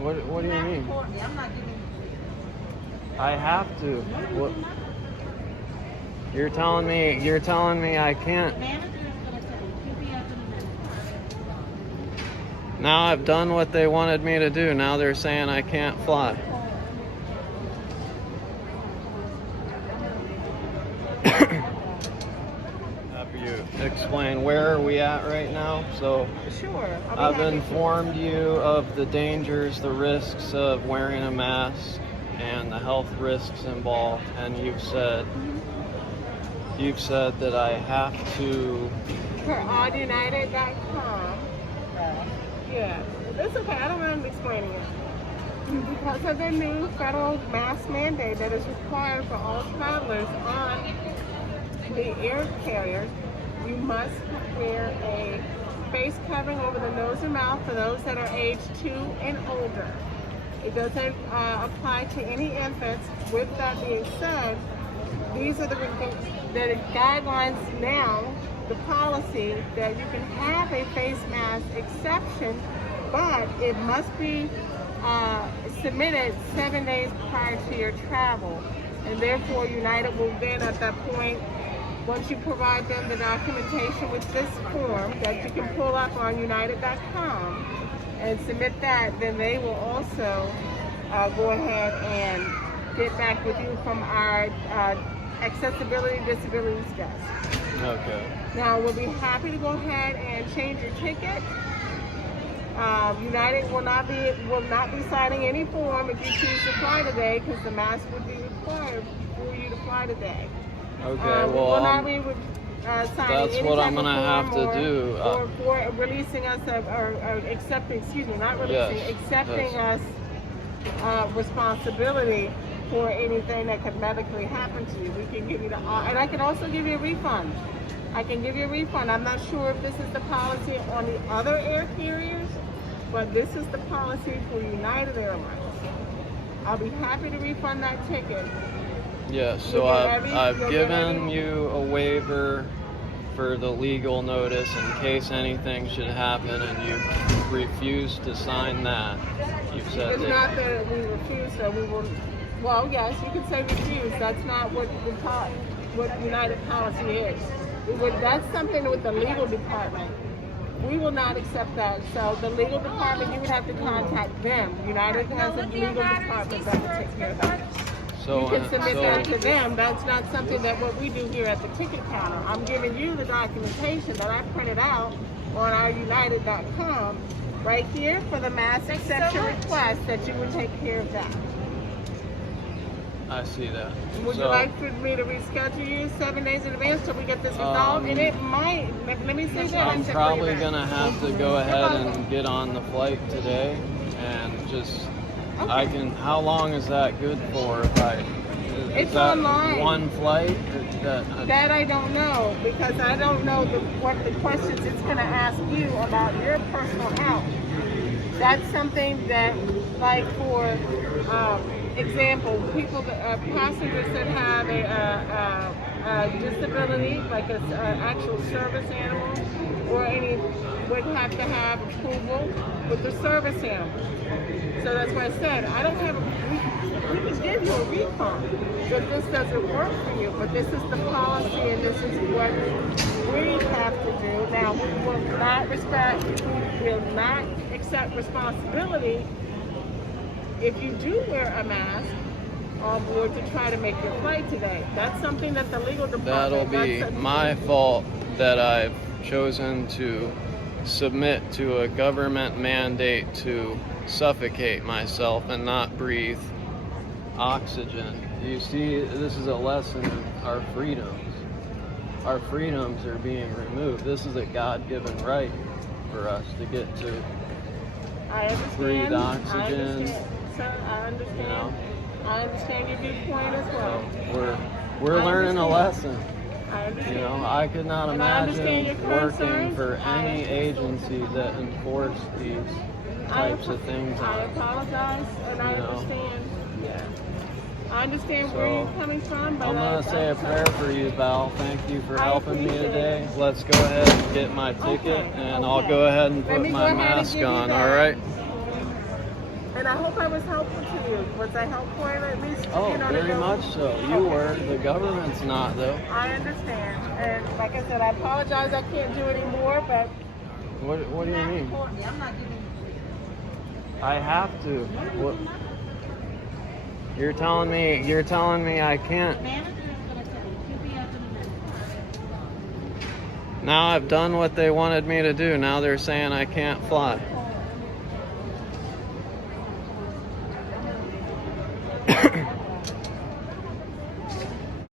What do you mean? I'm not giving you. I have to. What? You're telling me I can't. The manager is going to tell you. He'll be up in a minute. Now I've done what they wanted me to do. Now they're saying I can't fly. Have you explain where are we at right now? So Sure. I've informed you of the dangers, the risks of wearing a mask, and the health risks involved, and you've said that I have to. For allunited.com. Yeah, that's okay. I don't mind explaining it. Because of the new federal mask mandate that is required for all travelers on the air carriers, you must wear a face covering over the nose and mouth for those that are age 2 and older. It doesn't apply to any infants. With that being said, these are the guidelines now, the policy that you can have a face mask exception, but it must be submitted 7 days prior to your travel. And therefore, United will then at that point, once you provide them the documentation with this form that you can pull up on united.com and submit that, then they will also go ahead and get back with you from our accessibility disabilities desk. Okay. Now, we'll be happy to go ahead and change your ticket. United will not be signing any form if you choose to fly today, because the mask would be required for you to fly today. Okay. We Well, will not be signing that's any what type I'm of gonna have form to do. or for releasing us or accepting, excuse me, not releasing, Yes, accepting yes. us responsibility for anything that could medically happen to you. We can give you and I can also give you a refund. I can give you a refund. I'm not sure if this is the policy on the other air carriers, but this is the policy for United Airlines. I'll be happy to refund that ticket. Yes. So I've given you a waiver for the legal notice in case anything should happen, and you refuse to sign that. You've said It's not that we refuse, so we will. Well, yes, you can say refuse. That's not what United policy is. That's something with the legal department. We will not accept that. So the legal department, you would have to contact them. United has a legal department that will take care of that. So You can submit that to them. That's not something that what we do here at the ticket counter. I'm giving you the documentation that I printed out on our united.com right here for the mass exception request that you would take care of that. I see that. Would you like for me to reschedule you 7 days in advance till we get this resolved? And it might, let me say that. I'm probably gonna have to go ahead and get on the flight today, and just how long is that good for? It's that online. One flight? That I don't know, because I don't know what the questions it's going to ask you about your personal health. That's something that, like for example, passengers that have a disability, like an actual service animal, or any would have to have approval with the service animal. So that's why I said I don't have we can give you a refund, but this doesn't work for you. But this is the policy, and this is what we have to do. Now we will not accept responsibility if you do wear a mask on board to try to make your flight today. That's something that the legal department. That'll be my fault that I've chosen to submit to a government mandate to suffocate myself and not breathe oxygen. You see, this is a lesson in our freedoms. Our freedoms are being removed. This is a God-given right for us to get to breathe oxygen. I understand. You know? I understand your viewpoint as well. So we're learning a lesson. I understand. You know, I could not imagine working concerns. for any agency that enforced these types of things. I apologize, and I understand. Yeah. I understand where you're coming from, but I'm going to say a prayer for you, Val. Thank you for helping me today. Let's go ahead and get my ticket, and I'll go ahead and put my mask on, all right? And I hope I was helpful to you. Was I helpful at least? Oh, you know, very much so. You were. The government's not, though. I understand. And like I said, I apologize. I can't do any more, but What do you mean? I'm not giving I have to. What? You're telling me I can't. Manager is gonna tell you. She'll be up in a minute. Now I've done what they wanted me to do. Now they're saying I can't fly.